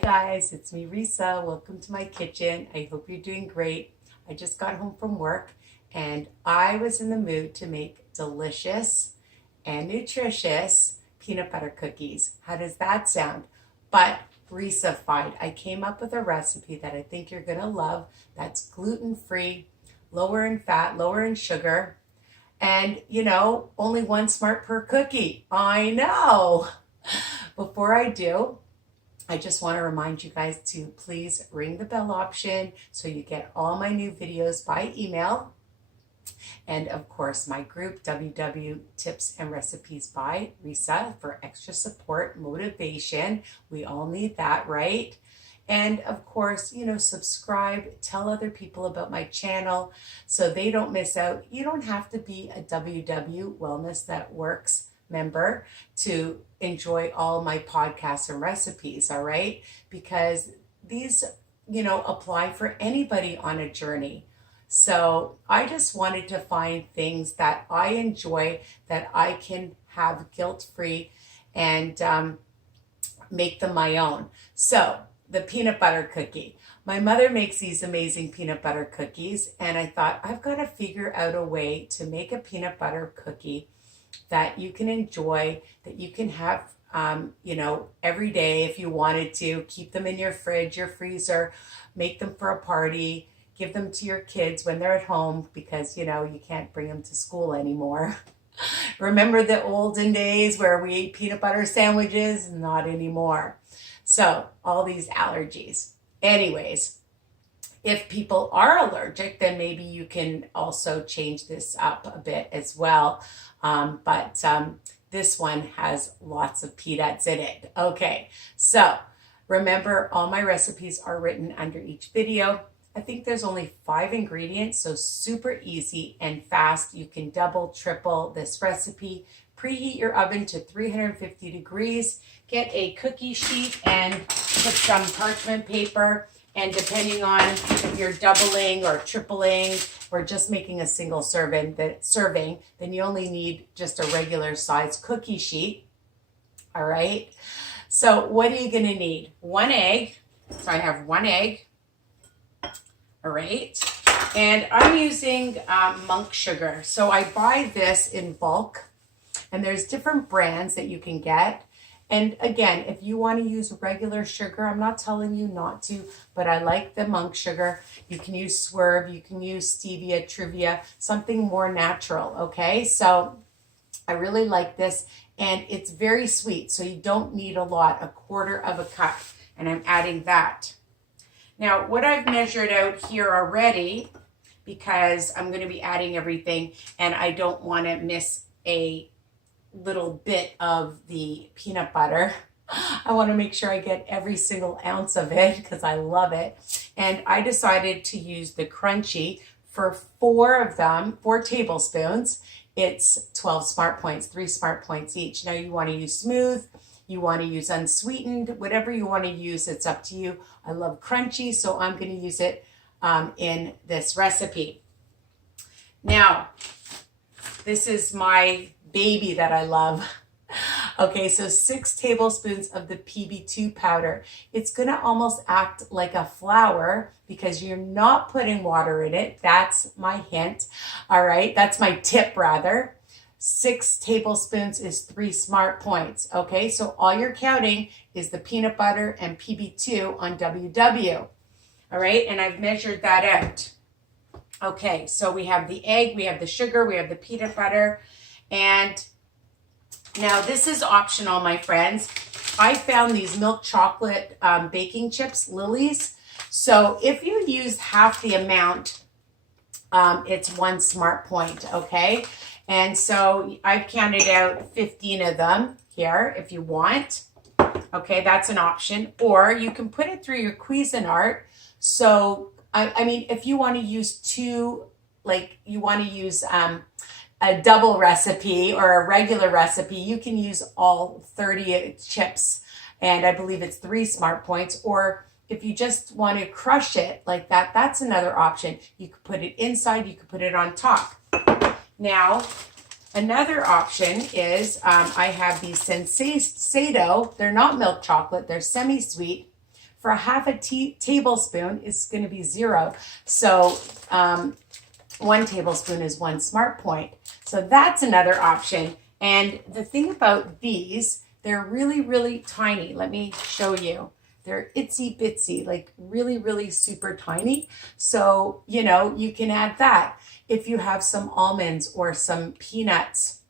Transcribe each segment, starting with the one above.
guys, it's me Risa. Welcome to my kitchen. I hope you're doing great. I just got home from work and I was in the mood to make delicious and nutritious peanut butter cookies. How does that sound? But Risa-fied. I came up with a recipe that I think you're gonna love that's gluten-free, lower in fat, lower in sugar, and only one smart per cookie. I know. Before I do, I just want to remind you guys to please ring the bell option so you get all my new videos by email. And of course, my group, WW Tips and Recipes by Risa, for extra support, motivation. We all need that, right? And of course, subscribe, tell other people about my channel so they don't miss out. You don't have to be a WW Wellness That Works member to enjoy all my podcasts and recipes, all right? Because these, apply for anybody on a journey. So I just wanted to find things that I enjoy that I can have guilt-free and make them my own. So the peanut butter cookie. My mother makes these amazing peanut butter cookies, and I thought I've got to figure out a way to make a peanut butter cookie that you can enjoy, that you can have, every day if you wanted to. Keep them in your fridge, your freezer, make them for a party, give them to your kids when they're at home because, you can't bring them to school anymore. Remember the olden days where we ate peanut butter sandwiches? Not anymore. So all these allergies. Anyways, if people are allergic, then maybe you can also change this up a bit as well. But this one has lots of peanuts in it. Okay, so remember all my recipes are written under each video. I think there's only 5 ingredients, so super easy and fast. You can double, triple this recipe. Preheat your oven to 350 degrees. Get a cookie sheet and put some parchment paper. And depending on if you're doubling or tripling or just making a single serving, then you only need just a regular size cookie sheet. All right. So what are you going to need? 1 egg. So I have 1 egg. All right. And I'm using monk sugar. So I buy this in bulk. And there's different brands that you can get. And again, if you want to use regular sugar, I'm not telling you not to, but I like the monk sugar. You can use Swerve, you can use stevia, Trivia, something more natural, okay? So I really like this, and it's very sweet, so you don't need a lot, 1/4 cup, and I'm adding that. Now, what I've measured out here already, because I'm going to be adding everything, and I don't want to miss a little bit of the peanut butter. I want to make sure I get every single ounce of it because I love it. And I decided to use the crunchy for 4 of them, 4 tablespoons. It's 12 smart points, 3 smart points each. Now you want to use smooth, you want to use unsweetened, whatever you want to use, it's up to you. I love crunchy, so I'm going to use it in this recipe. Now, this is my baby that I love. Okay, so 6 tablespoons of the PB2 powder. It's going to almost act like a flour because you're not putting water in it. That's my hint. All right, that's my tip rather. 6 tablespoons is 3 smart points. Okay, so all you're counting is the peanut butter and PB2 on WW. All right, and I've measured that out. Okay, so we have the egg, we have the sugar, we have the peanut butter. And now this is optional, my friends. I found these milk chocolate baking chips, Lily's. So if you use half the amount, it's 1 smart point, okay? And so I've counted out 15 of them here if you want. Okay, that's an option. Or you can put it through your Cuisinart. So, I mean, if you want to use 2, like you want to use a double recipe or a regular recipe, you can use all 30 chips, and I believe it's 3 smart points. Or if you just want to crush it like that, that's another option. You could put it inside, you could put it on top. Now, another option is I have these Sensado. They're not milk chocolate, they're semi-sweet for a half a tablespoon, it's going to be 0. So 1 tablespoon is 1 smart point. So that's another option. And the thing about these, they're really, really tiny. Let me show you. They're itsy bitsy, like really, really super tiny. So, you know, you can add that. If you have some almonds or some peanuts,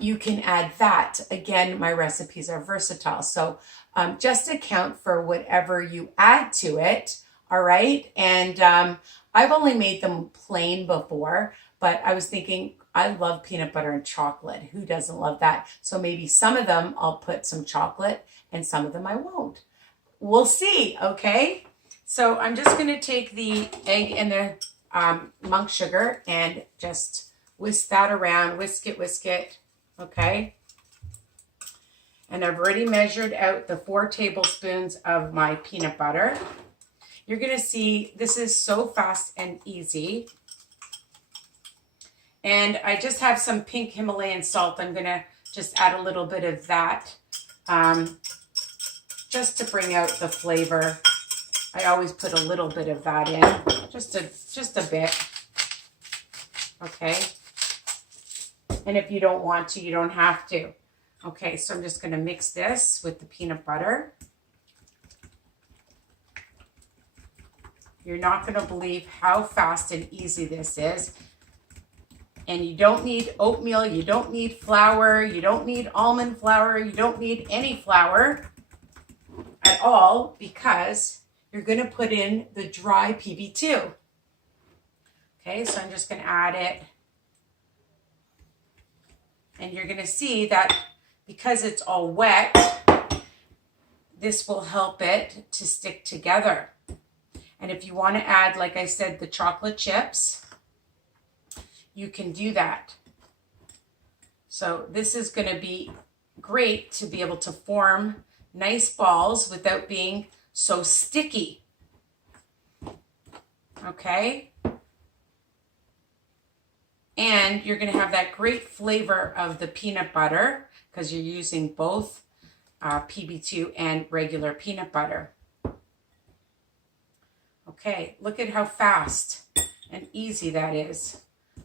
you can add that. Again, my recipes are versatile. So just account for whatever you add to it. All right. And I've only made them plain before, but I was thinking, I love peanut butter and chocolate. Who doesn't love that? So maybe some of them I'll put some chocolate and some of them I won't. We'll see, okay? So I'm just going to take the egg and the monk sugar and just whisk that around, whisk it, okay? And I've already measured out the 4 tablespoons of my peanut butter. You're going to see this is so fast and easy. And I just have some pink Himalayan salt. I'm going to just add a little bit of that just to bring out the flavor. I always put a little bit of that in, just a bit. Okay. And if you don't want to, you don't have to. Okay, so I'm just going to mix this with the peanut butter. You're not going to believe how fast and easy this is. And you don't need oatmeal, you don't need flour, you don't need almond flour, you don't need any flour at all because you're going to put in the dry PB2. Okay, so I'm just going to add it. And you're going to see that because it's all wet, this will help it to stick together. And if you want to add, like I said, the chocolate chips, you can do that. So this is going to be great to be able to form nice balls without being so sticky. Okay? And you're going to have that great flavor of the peanut butter because you're using both PB2 and regular peanut butter. Okay, look at how fast and easy that is.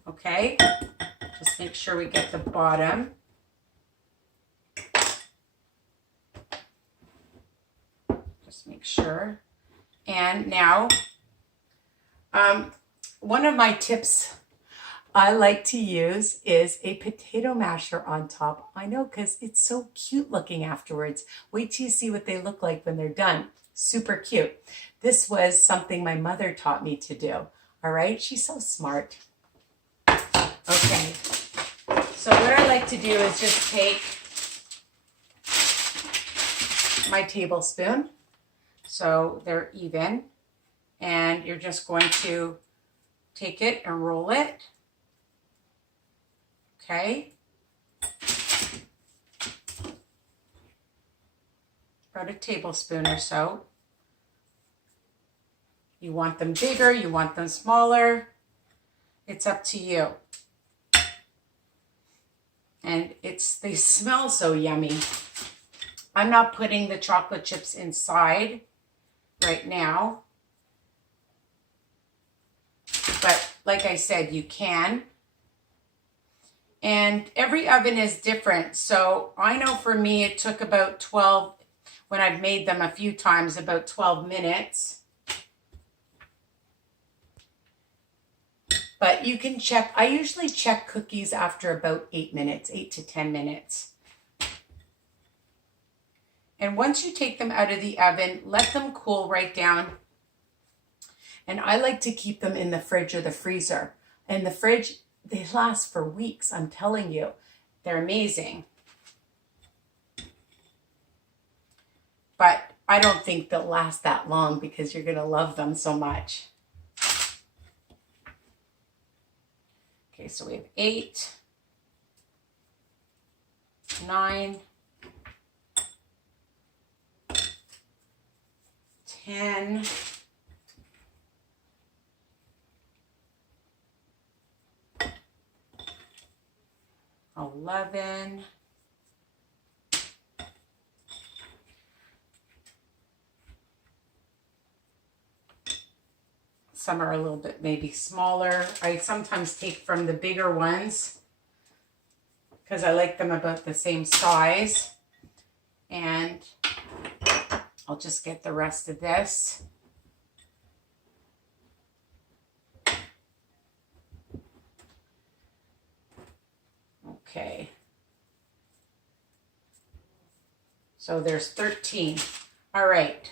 Okay, just make sure we get the bottom. Just make sure. And now, one of my tips I like to use is a potato masher on top. I know, because it's so cute looking afterwards. Wait till you see what they look like when they're done. Super cute. This was something my mother taught me to do. All right, she's so smart. Okay, so what I like to do is just take my tablespoon, so they're even, and you're just going to take it and roll it, okay? About a tablespoon or so. You want them bigger, you want them smaller, it's up to you. And they smell so yummy. I'm not putting the chocolate chips inside right now. But like I said, you can. And every oven is different. So I know for me, it took about 12, when I've made them a few times, about 12 minutes. But you can check, I usually check cookies after about 8 minutes, 8 to 10 minutes. And once you take them out of the oven, let them cool right down. And I like to keep them in the fridge or the freezer. In the fridge, they last for weeks, I'm telling you. They're amazing. But I don't think they'll last that long because you're going to love them so much. Okay, so we have 8, 9, 10, 11, Some are a little bit maybe smaller. I sometimes take from the bigger ones because I like them about the same size. And I'll just get the rest of this. Okay. So there's 13. All right.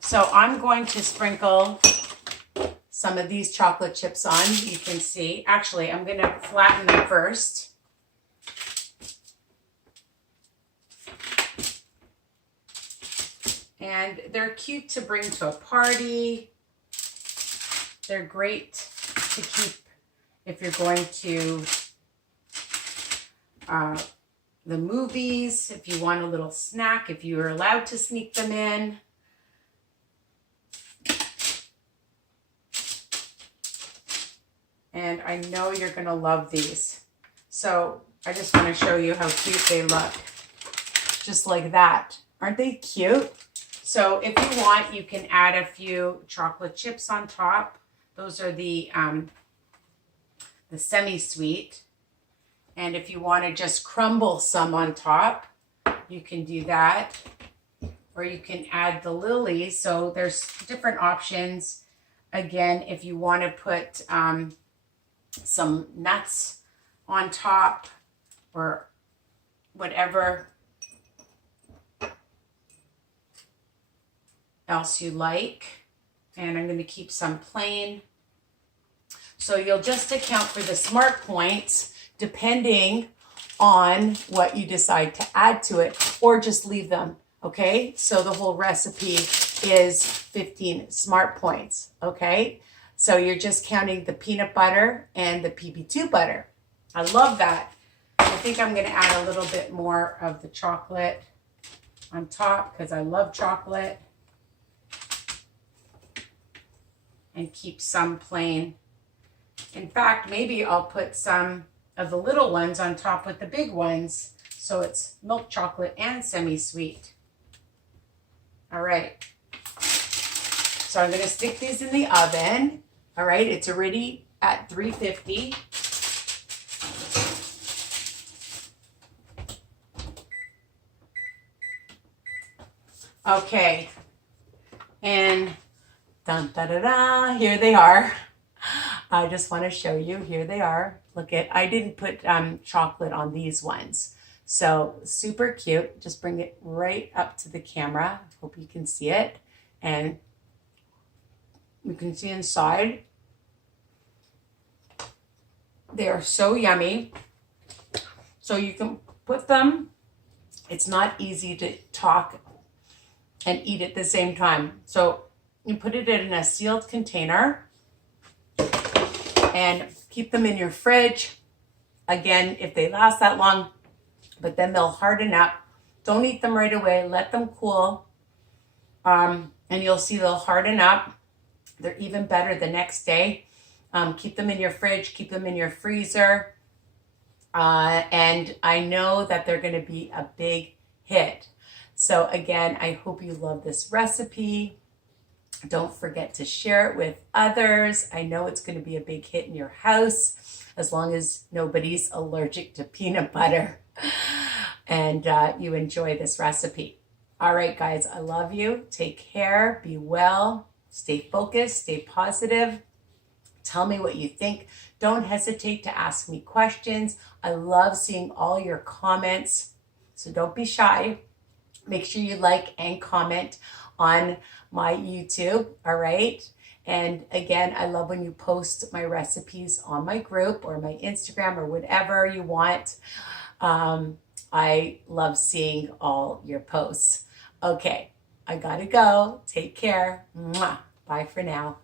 So I'm going to sprinkle some of these chocolate chips on. You can see. Actually, I'm going to flatten them first. And they're cute to bring to a party. They're great to keep if you're going to the movies, if you want a little snack, if you are allowed to sneak them in. And I know you're going to love these. So I just want to show you how cute they look. Just like that. Aren't they cute? So if you want, you can add a few chocolate chips on top. Those are the semi-sweet. And if you want to just crumble some on top, you can do that. Or you can add the lilies. So there's different options. Again, if you want to put some nuts on top or whatever else you like. And I'm going to keep some plain. So you'll just account for the smart points depending on what you decide to add to it, or just leave them, okay? So the whole recipe is 15 smart points, okay? So you're just counting the peanut butter and the PB2 butter. I love that. I think I'm going to add a little bit more of the chocolate on top because I love chocolate. And keep some plain. In fact, maybe I'll put some of the little ones on top with the big ones. So it's milk chocolate and semi-sweet. All right. So I'm going to stick these in the oven. All right. It's already at 350. Okay. And dun, da, da, da, here they are. I just want to show you. Here they are. Look I didn't put chocolate on these ones. So super cute. Just bring it right up to the camera. Hope you can see it. And you can see inside. They are so yummy. So you can put them. It's not easy to talk and eat at the same time. So you put it in a sealed container and keep them in your fridge. Again, if they last that long, but then they'll harden up. Don't eat them right away. Let them cool. And you'll see they'll harden up. They're even better the next day. Keep them in your fridge. Keep them in your freezer. And I know that they're going to be a big hit. So again, I hope you love this recipe. Don't forget to share it with others. I know it's going to be a big hit in your house as long as nobody's allergic to peanut butter and you enjoy this recipe. All right, guys, I love you. Take care. Be well. Stay focused. Stay positive. Tell me what you think. Don't hesitate to ask me questions. I love seeing all your comments, so don't be shy. Make sure you like and comment on my YouTube, all right? And again, I love when you post my recipes on my group or my Instagram or whatever you want. I love seeing all your posts. Okay, I gotta go. Take care. Mwah. Bye for now.